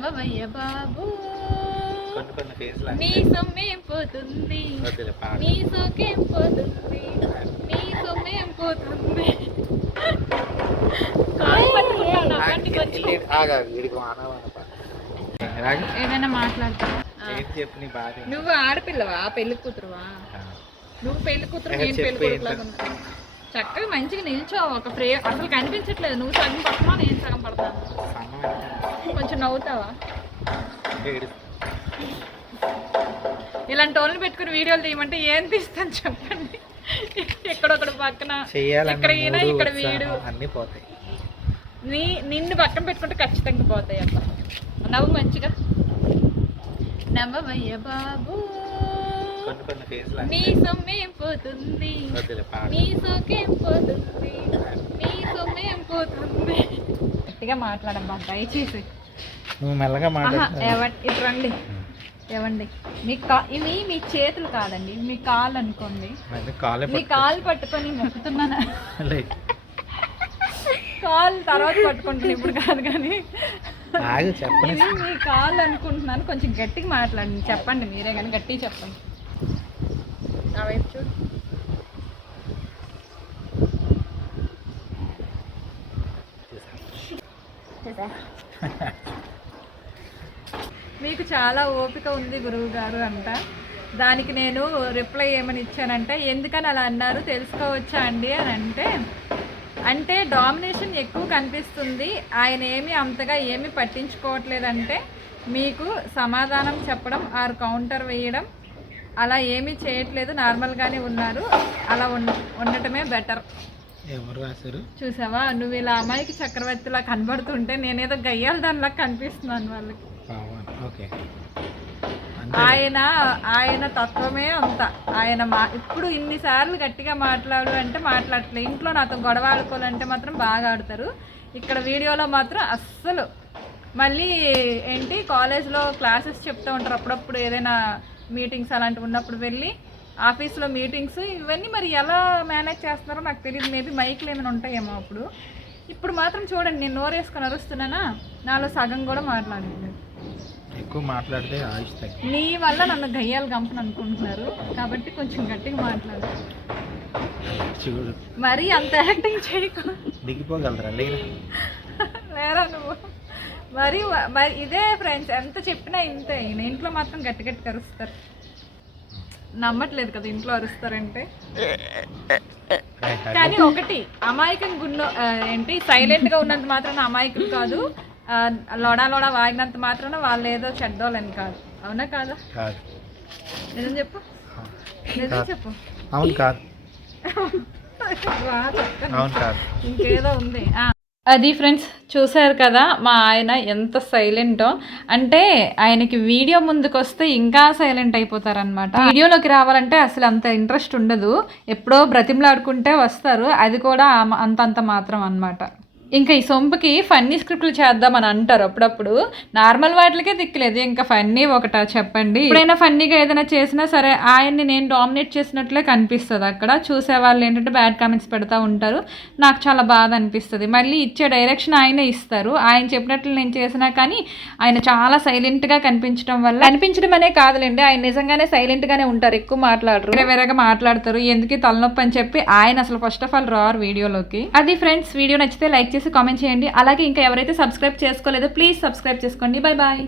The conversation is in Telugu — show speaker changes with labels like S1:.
S1: నవ్వవయ్య బాబు.
S2: కొన్ని కొన్ని ఫేస్లు
S1: నీ సొమ్మేం పోతుంది నీ సోకేం పోతుంది నీ సొమ్మేం పోతుంది ఏదైనా మాట్లాడతావా? నువ్వు ఆడపిల్లవా? పెళ్ళి కూతురువా? నువ్వు పెళ్ళి కూతురు
S2: ఏ,
S1: నేను పెళ్ళి ఉన్నా చక్కగా మంచిగా నిల్చో ఒక ఫ్రే అసలు కనిపించట్లేదు. నువ్వు సగం పడతావా నేను సగం పడతాను కొంచెం నవ్వుతావా? ఇలాంటి వాళ్ళని పెట్టుకుని వీడియోలు తీయమంటే ఏం తీస్తాను చెప్పండి? ఎక్కడొక్కడ పక్కన ఇక్కడ ఈయన ఇక్కడ వీడు.
S2: అన్ని పోతాయి.
S1: నీ నిన్ను పక్కన పెట్టుకుంటే ఖచ్చితంగా పోతాయి అబ్బా. నవ్వు మంచిగా. నవ్వవయ్య బాబు. నీ సొమ్మేం పోతుంది నీ సోకేం పోతుంది నీ సొమ్మేం పోతుంది గట్టిగా మాట్లాడమ్మా దయచేసి.
S2: నువ్వు మెల్లగా
S1: ఆహా,
S2: మాట్లాడు
S1: ఎవ- ఇటు రండి. ఎవండి మీ కా ఇవి మీ చేతులు కాదండి మీ కాళ్ళు అనుకోండి.
S2: కాలే
S1: మీ కాలు పట్టుకొని మొక్కుతున్నాను? కాలు తర్వాత పట్టుకుంటాను ఇప్పుడు కాదు కానీ. ఇది మీ కాళ్ళు అనుకుంటున్నాను. కొంచెం గట్టిగా మాట్లాడండి. చెప్పండి మీరే కానీ గట్టిగా చెప్పండి. నా వైపు చూడు. మీకు చాలా ఓపిక ఉంది గురువు గారు అంట దానికి నేను రిప్లై ఏమని ఇచ్చానంటే ఎందుకని అలా అన్నారు? తెలుసుకోవచ్చా అండి? అని అంటే అంటే డామినేషన్ ఎక్కువ కనిపిస్తుంది. ఆయన ఏమి అంతగా ఏమి పట్టించుకోవట్లేదంటే మీకు సమాధానం చెప్పడం ఆర్ కౌంటర్ వేయడం అలా ఏమీ చేయట్లేదు. నార్మల్గానే ఉన్నారు. అలా ఉండ ఉండటమే బెటర్
S2: ఎవరు రాశారు?
S1: చూసావా? నువ్వు ఇలా అమ్మాయికి చక్రవర్తిలా కనబడుతుంటే నేనేదో గయ్యాల దానిలా కనిపిస్తున్నాను వాళ్ళకి.
S2: ఓకే.
S1: ఆయన ఆయన తత్వమే అంత. ఆయన మా ఇప్పుడు ఇన్నిసార్లు గట్టిగా మాట్లాడు అంటే మాట్లాడట్లేదు ఇంట్లో నాతో గొడవ ఆడుకోవాలంటే మాత్రం బాగా ఆడతారు. ఇక్కడ వీడియోలో మాత్రం అస్సలు. మళ్ళీ ఏంటి కాలేజ్లో క్లాసెస్ చెప్తూ ఉంటారు. అప్పుడప్పుడు ఏదైనా మీటింగ్స్ అలాంటివి ఉన్నప్పుడు వెళ్ళి ఆఫీస్లో మీటింగ్స్ ఇవన్నీ మరి ఎలా మేనేజ్ చేస్తున్నారో నాకు తెలియదు మేబీ మైక్లు ఏమైనా ఉంటాయేమో అప్పుడు. ఇప్పుడు మాత్రం చూడండి నేను నోరేసుకొని అరుస్తున్నానా? నాలో సగం కూడా మాట్లాడలేదు
S2: ఎక్కువ మాట్లాడితే ఆయుష్ తగ్గి
S1: నీ వల్ల నన్ను గయ్యాలు గంపను అనుకుంటున్నారు. కాబట్టి కొంచెం గట్టిగా మాట్లాడు.
S2: చూడు.
S1: మరీ అంత యాక్టింగ్ చేయకు
S2: దిగిపోగలరా? లేరా?
S1: లేరా నువ్వు? మరి మరి ఇదే ఫ్రెండ్స్ ఎంత చెప్పినా ఇంతే. ఈయన ఇంట్లో మాత్రం గట్టి గట్టి కరుస్తారు నమ్మట్లేదు కదా ఇంట్లో అరుస్తారంటే. కానీ ఒకటి అమాయకం ఆ, ఏంటి? సైలెంట్గా ఉన్నంత మాత్రాన అమాయకులు కాదు. లోడా లోడా వాగినంత మాత్రాన వాళ్ళు ఏదో చెడ్డోళ్ళని కాదు. అవునా కాదా?
S2: కాదు.
S1: నిజం చెప్పు. నిజం చెప్పు.
S2: అవును కాదు. అవును కాదు.
S1: ఇంకేదో ఉంది. అది ఫ్రెండ్స్ చూశారు కదా మా ఆయన ఎంత సైలెంటో. అంటే ఆయనకి వీడియో ముందుకు వస్తే ఇంకా సైలెంట్ అయిపోతారనమాట వీడియోలోకి రావాలంటే అసలు అంత ఇంట్రెస్ట్ ఉండదు. ఎప్పుడో బ్రతిమలాడుకుంటే వస్తారు. అది కూడా అంతంత మాత్రం అన్నమాట. ఇంకా ఈ సొంపుకి ఫన్నీ స్క్రిప్ట్లు చేద్దామని అంటారు అప్పుడప్పుడు. నార్మల్ వాటికే దిక్కులేదు. ఇంకా ఫన్నీ ఒకటా చెప్పండి. ఎప్పుడైనా ఫన్నీగా ఏదైనా చేసినా సరే ఆయన్ని నేను డామినేట్ చేసినట్లే కనిపిస్తుంది అక్కడ. చూసే వాళ్ళు ఏంటంటే బ్యాడ్ కామెంట్స్ పెడతా ఉంటారు. నాకు చాలా బాధ అనిపిస్తుంది. మళ్ళీ ఇచ్చే డైరెక్షన్ ఆయనే ఇస్తారు. ఆయన చెప్పినట్లు నేను చేసినా కానీ ఆయన చాలా సైలెంట్గా కనిపించడం వల్ల కనిపించడం అనే కాదులేండి. ఆయన నిజంగానే సైలెంట్గానే ఉంటారు. ఎక్కువ మాట్లాడరు. వేరే వేరేగా మాట్లాడతారు. ఎందుకు తలనొప్పి అని చెప్పి ఆయన అసలు ఫస్ట్ ఆఫ్ ఆల్ రారు వీడియోలోకి. అది ఫ్రెండ్స్ వీడియో నచ్చితే లైక్ చేసి కామెంట్ చేయండి. అలాగే ఇంకా ఎవరైతే సబ్స్క్రైబ్ చేసుకోలేదో ప్లీజ్ సబ్స్క్రైబ్ చేసుకోండి. Bye bye